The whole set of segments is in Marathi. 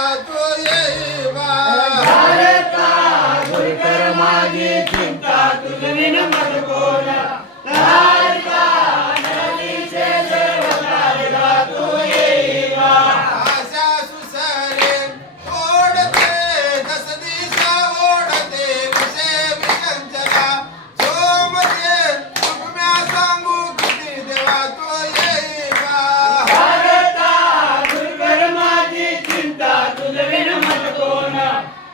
देवा तो येईवा दूर कर माझी चिंता तुझ विन मज कोण तारिका नदीचे सर्वकालिका तू येईवा आशा सुसरे ओढते दस दिशा ओढते विषय विचंचला सोमते उपम्या सांगू किती देवा तो येईवा दूर कर माझी चिंता तुझ विन मज कोण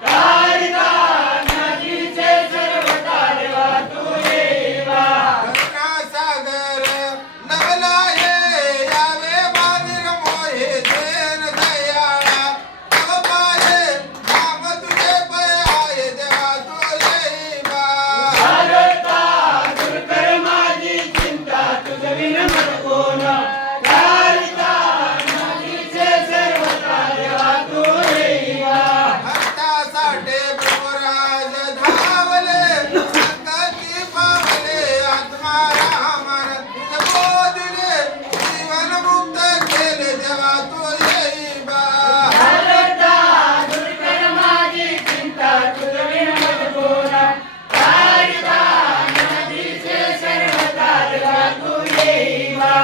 तारिका नदीचे सर्वकालिका तू येईवा करुणासागर नवला हे यावे बांधिर मोहे देन दयाळा तव पाहे नाम तुझे पै आहे देवा तो येईवा दूर कर माझी चिंता तुझ विन मज कोण तारिका नदीचे सर्वकालिका तू येईवा भक्तासाठी प्रभुराज धावले संगती पावले आत्मा रामन बोधिले जीवन मुक्त केले देवा तो येईवा दूर कर माझी चिंता तुझ विन मज कोण तारिका नदीचे सर्वकालिका तू येईवा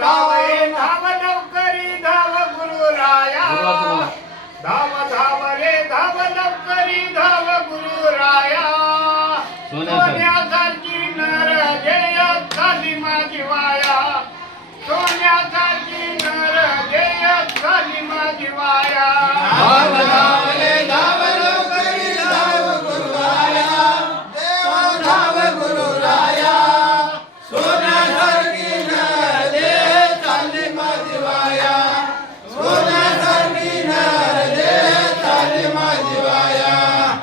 धाव लवकरी धाव गुरुराया धाव धाव रे धाव लवकरी धाव गुरुराया सोन्यासारखी नर जय झाली माझी वाया सोन्यासारखी नर जय झाली माझी वाया धाव धावले धाव लवकरी धाव गुरुराया देवा धाव गुरुराया सोन्यासारखी नर दे चालली माझी वाया सोन्यासारखी नर दे चालली माझी वाया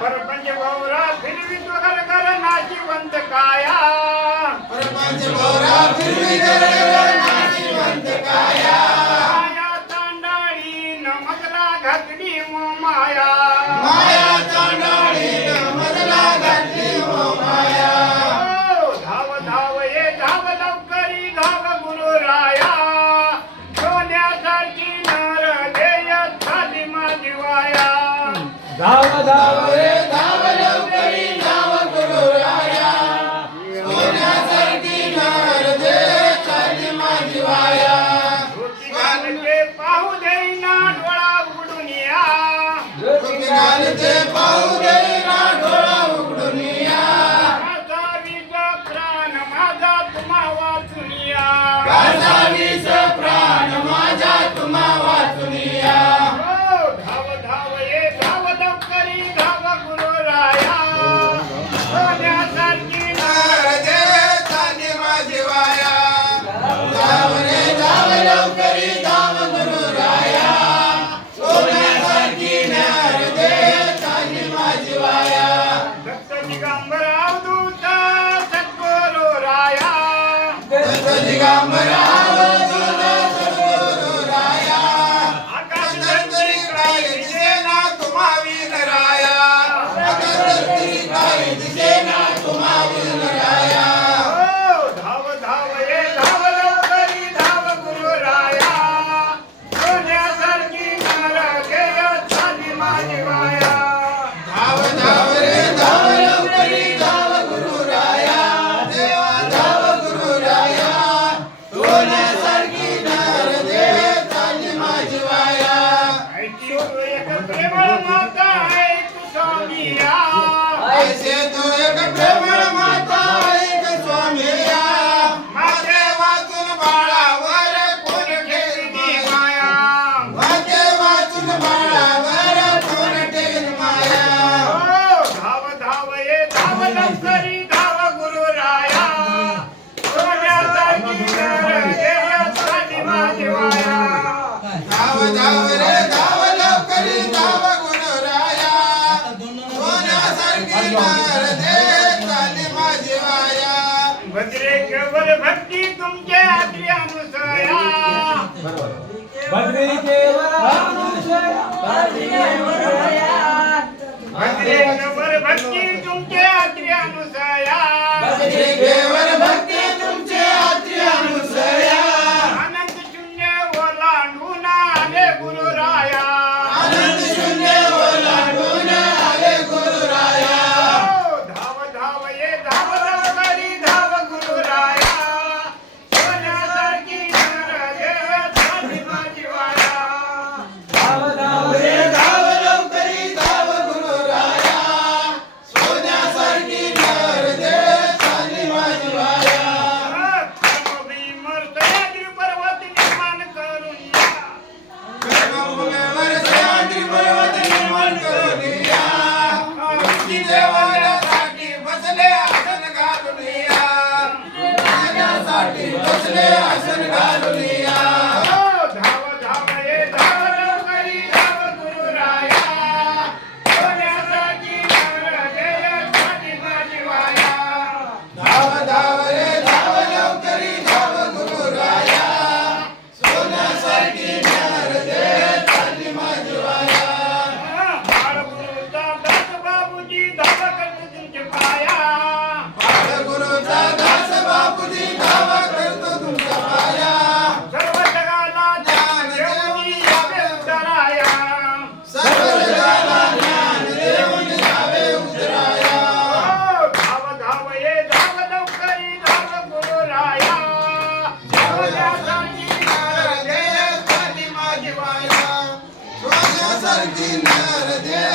परपंच गौरा फिरवित घर घर नाशिवंत काया परपंच गौरा फिरवी करे नाशिवंत काया माया तांडाळी नमकला घातली माया माया चांडाळी मजला घातली हो माया धाव धाव ये धाव लवकरी धाव गुरुराया सोन्यासारखी नर देय झाली माझी वाया धाव धाव रे धाव लवकरी धाव गुरुराया सोन्यासारखी नर दे चालली माझी वाया धोतीचे पाहू देईना डोळा उघडून या ज्ञानचे पाहू देईना डोळा उघडून या माझा वीज प्राण माझा तुम्हा वाचून या कासावीस प्राण माझा तुम्हा वाचून या धाव धाव ये धाव लवकरी धाव गुरुराया सोन्यासारखी नर दे चालली माझी वाया धाव रे धाव लवकरी धाव गुरुराया सोन्यासारखी नर दे चालली माझी वाया दत्त दिगंबर अवधूत सद्गुरु राया दत्त दिगंबर अवधूत सद्गुरु राया आकाश धरती काय दिसेना तुम्हा वीर राया आकाश धरती काय दिसेना तुम्हा वीर राया धाव धाव ये धाव लवकरी धाव गुरु राया सोन्यासारखी नर गेय झाली माझी वाया धाव धाव रे धाव लवकरी धाव गुरुराया देवा धाव गुरुराया सोन्यासारखी नर दे चालली माझी वाया ऐकी तू एक प्रेमळ माता ऐक स्वामिया ऐसे तू एक प्रेमळ माता ऐक स्वामिया माझे वाचून बाळावर कोण ठेवीन माया माझे वाचून बाळावर कोण ठेवीन माया धाव धाव ये धाव लवकरी धाव गुरु राया सोन्यासारखी नर गेय झाली माझी वाया धाव धाव रे धाव लवकरी धाव गुरुराया सोन्यासारखी नर दे चालली माझी वाया भद्रे केवळ भक्ती तुमच्या आज्ञे अनुसया भद्री केवळ अनुसया भद्रे केवळ भक्ती तुमच्या आज्ञे अनुसया केवळ भक्ती तुमचे आज्ञे अनुसया अनंत शून्य वर रे आसन घालून या. धाव धाव ये धाव लवकरी धाव गुरुराया सोन्यासारखी नवरदेव माझी माझी वाया. धाव धाव रे धाव लवकरी धाव गुरुराया सोन्यासारखी नवरदेव चालली माझी वाया. बाळगुरूचा दास बाबूजी धाव करतो तुमच्या पाया. बाळगुरूचा दास बापूजी धावा करतो तुमच्या पाया. सर्व जगाला ज्ञान देऊन यावे उतराया. सर्व जगाला ज्ञान देऊन यावे उतराया. धाव धाव ये धाव लवकरी धाव गुरुराया सोन्यासारखी नवरदेव चालली माझी वाया. सोन्यासारखी नवरदेव